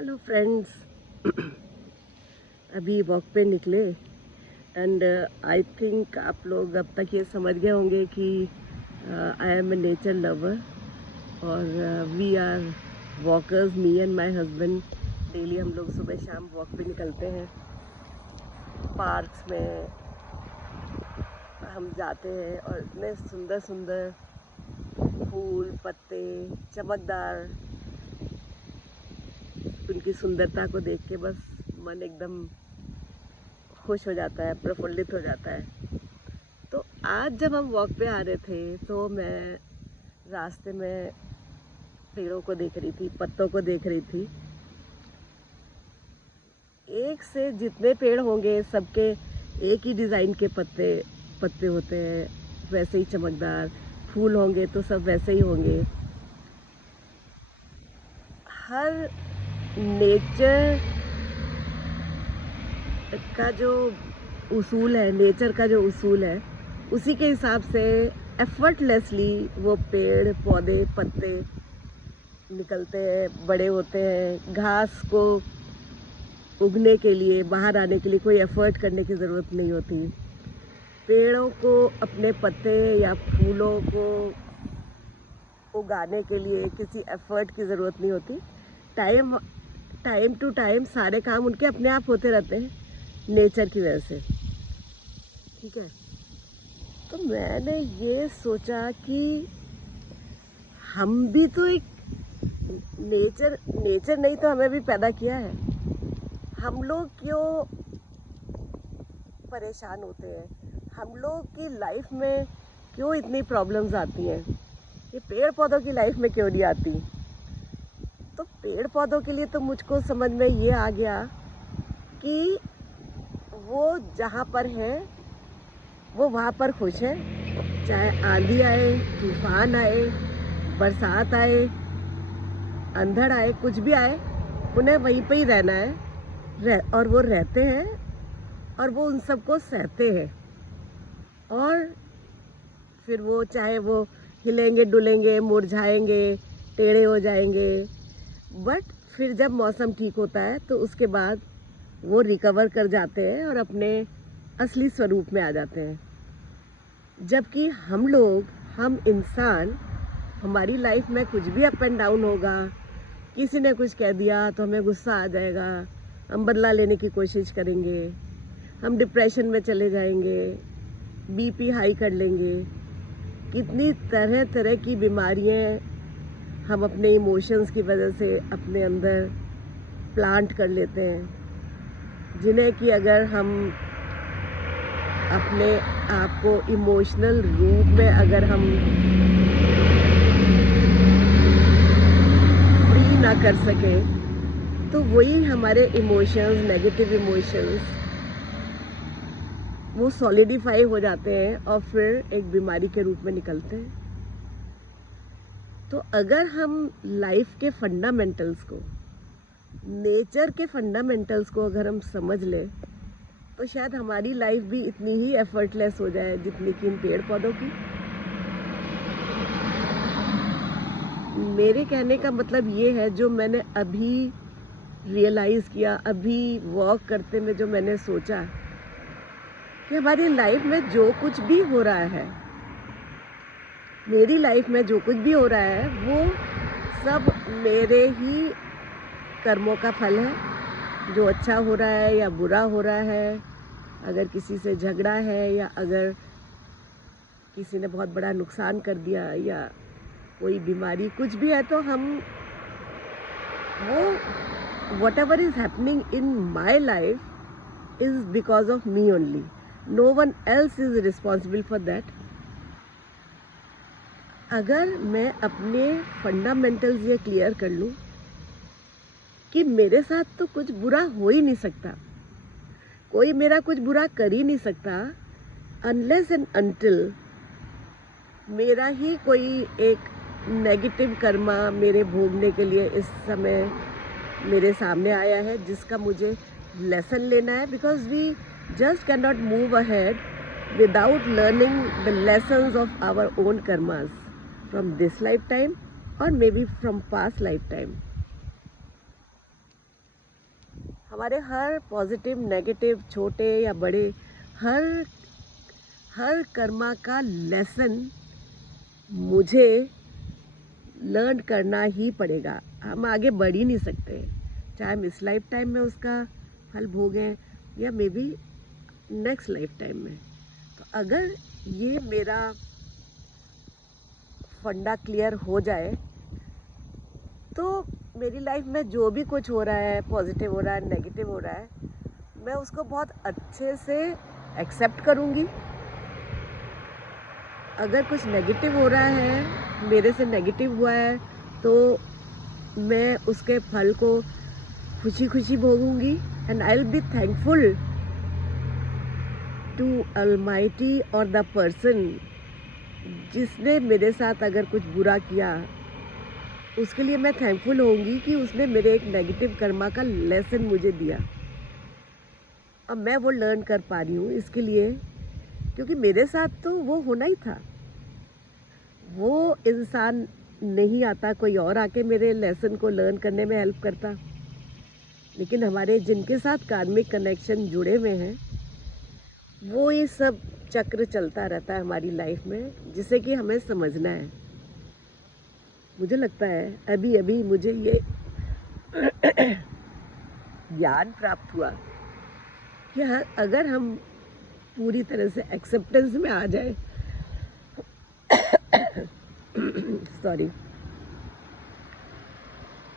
Hello friends. अभी walk पे निकले एंड आई थिंक आप लोग अब तक ये समझ गए होंगे कि I am a nature lover और we are walkers, me and my husband. Daily हम लोग सुबह शाम वॉक पे निकलते हैं। पार्क्स में हम जाते हैं और इतने सुंदर सुंदर फूल, पत्ते, चमकदार, उनकी सुंदरता को देख के बस मन एकदम खुश हो जाता है, प्रफुल्लित हो जाता है। तो आज जब हम वॉक पे आ रहे थे तो मैं रास्ते में पेड़ों को देख रही थी, पत्तों को देख रही थी। एक से जितने पेड़ होंगे सबके एक ही डिज़ाइन के पत्ते होते हैं, वैसे ही चमकदार। फूल होंगे तो सब वैसे ही होंगे। हर नेचर का जो उसूल है, नेचर का जो उसूल है, उसी के हिसाब से एफर्टलेसली वो पेड़ पौधे पत्ते निकलते हैं, बड़े होते हैं। घास को उगने के लिए, बाहर आने के लिए कोई एफर्ट करने की ज़रूरत नहीं होती। पेड़ों को अपने पत्ते या फूलों को उगाने के लिए किसी एफर्ट की ज़रूरत नहीं होती। टाइम टू टाइम सारे काम उनके अपने आप होते रहते हैं, नेचर की वजह से। ठीक है, तो मैंने ये सोचा कि हम भी तो एक नेचर नहीं तो हमें भी पैदा किया है। हम लोग क्यों परेशान होते हैं? हम लोग की लाइफ में क्यों इतनी प्रॉब्लम्स आती हैं? ये पेड़ पौधों की लाइफ में क्यों नहीं आती? तो पेड़ पौधों के लिए तो मुझको समझ में ये आ गया कि वो जहाँ पर है वो वहाँ पर खुश है। चाहे आंधी आए, तूफान आए, बरसात आए, अंधड़ आए, कुछ भी आए, उन्हें वहीं पे ही रहना है। और वो रहते हैं और वो उन सबको सहते हैं। और फिर वो चाहे वो हिलेंगे डुलेंगे, मुरझाएंगे, टेढ़े हो जाएंगे, बट फिर जब मौसम ठीक होता है तो उसके बाद वो रिकवर कर जाते हैं और अपने असली स्वरूप में आ जाते हैं। जबकि हम इंसान, हमारी लाइफ में कुछ भी अप एंड डाउन होगा। किसी ने कुछ कह दिया तो हमें गुस्सा आ जाएगा, हम बदला लेने की कोशिश करेंगे, हम डिप्रेशन में चले जाएंगे, बीपी हाई कर लेंगे। कितनी तरह तरह की बीमारियां हम अपने इमोशंस की वजह से अपने अंदर प्लांट कर लेते हैं, जिन्हें कि अगर हम अपने आप को इमोशनल रूप में अगर हम फ्री ना कर सके तो वही हमारे इमोशंस, नेगेटिव इमोशंस, वो सॉलिडिफाई हो जाते हैं और फिर एक बीमारी के रूप में निकलते हैं। तो अगर हम लाइफ के फंडामेंटल्स को, नेचर के फंडामेंटल्स को अगर हम समझ लें तो शायद हमारी लाइफ भी इतनी ही एफर्टलेस हो जाए जितनी कि इन पेड़ पौधों की। मेरे कहने का मतलब ये है, जो मैंने अभी रियलाइज़ किया, अभी वॉक करते में जो मैंने सोचा कि हमारी लाइफ में जो कुछ भी हो रहा है, मेरी लाइफ में जो कुछ भी हो रहा है, वो सब मेरे ही कर्मों का फल है। जो अच्छा हो रहा है या बुरा हो रहा है, अगर किसी से झगड़ा है या अगर किसी ने बहुत बड़ा नुकसान कर दिया या कोई बीमारी, कुछ भी है, तो हम वो whatever is happening in my life is because of me only. No one else is responsible for that. अगर मैं अपने फंडामेंटल्स ये क्लियर कर लूँ कि मेरे साथ तो कुछ बुरा हो ही नहीं सकता, कोई मेरा कुछ बुरा कर ही नहीं सकता, अनलेस एंड अनटिल मेरा ही कोई एक नेगेटिव कर्मा मेरे भोगने के लिए इस समय मेरे सामने आया है, जिसका मुझे लेसन लेना है। Because we just can not move ahead without learning the lessons of our own karmas from this life time और may be from past life time. हमारे हर पॉजिटिव नेगेटिव छोटे या बड़े हर हर कर्मा का लेसन मुझे लर्न करना ही पड़ेगा। हम आगे बढ़ ही नहीं सकते, चाहे हम इस लाइफ टाइम में उसका फल भोगें या may be next life time में। तो अगर ये मेरा फंडा क्लियर हो जाए तो मेरी लाइफ में जो भी कुछ हो रहा है, पॉजिटिव हो रहा है, नेगेटिव हो रहा है, मैं उसको बहुत अच्छे से एक्सेप्ट करूँगी। अगर कुछ नेगेटिव हो रहा है, मेरे से नेगेटिव हुआ है, तो मैं उसके फल को खुशी खुशी भोगूंगी and I will be thankful to almighty और द पर्सन जिसने मेरे साथ अगर कुछ बुरा किया, उसके लिए मैं थैंकफुल होंगी कि उसने मेरे एक नेगेटिव कर्मा का लेसन मुझे दिया। अब मैं वो लर्न कर पा रही हूँ इसके लिए, क्योंकि मेरे साथ तो वो होना ही था। वो इंसान नहीं आता, कोई और आके मेरे लेसन को लर्न करने में हेल्प करता। लेकिन हमारे जिनके साथ कार्मिक कनेक्शन जुड़े हुए हैं, वो ये सब चक्र चलता रहता है हमारी लाइफ में, जिसे कि हमें समझना है। मुझे लगता है अभी अभी मुझे ये ज्ञान प्राप्त हुआ कि अगर हम पूरी तरह से एक्सेप्टेंस में आ जाए सॉरी,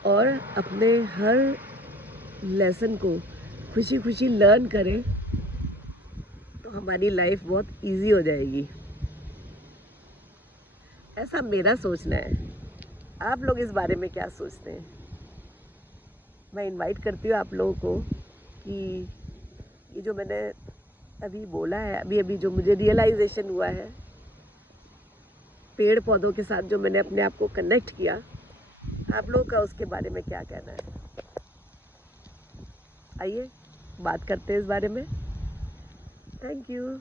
और अपने हर लेसन को खुशी खुशी लर्न करें, तो हमारी लाइफ बहुत इजी हो जाएगी। ऐसा मेरा सोचना है। आप लोग इस बारे में क्या सोचते हैं? मैं इनवाइट करती हूँ आप लोगों को कि ये जो मैंने अभी बोला है, अभी अभी जो मुझे रियलाइजेशन हुआ है, पेड़ पौधों के साथ जो मैंने अपने आप को कनेक्ट किया, आप लोगों का उसके बारे में क्या कहना है? आइए बात करते हैं इस बारे में। Thank you.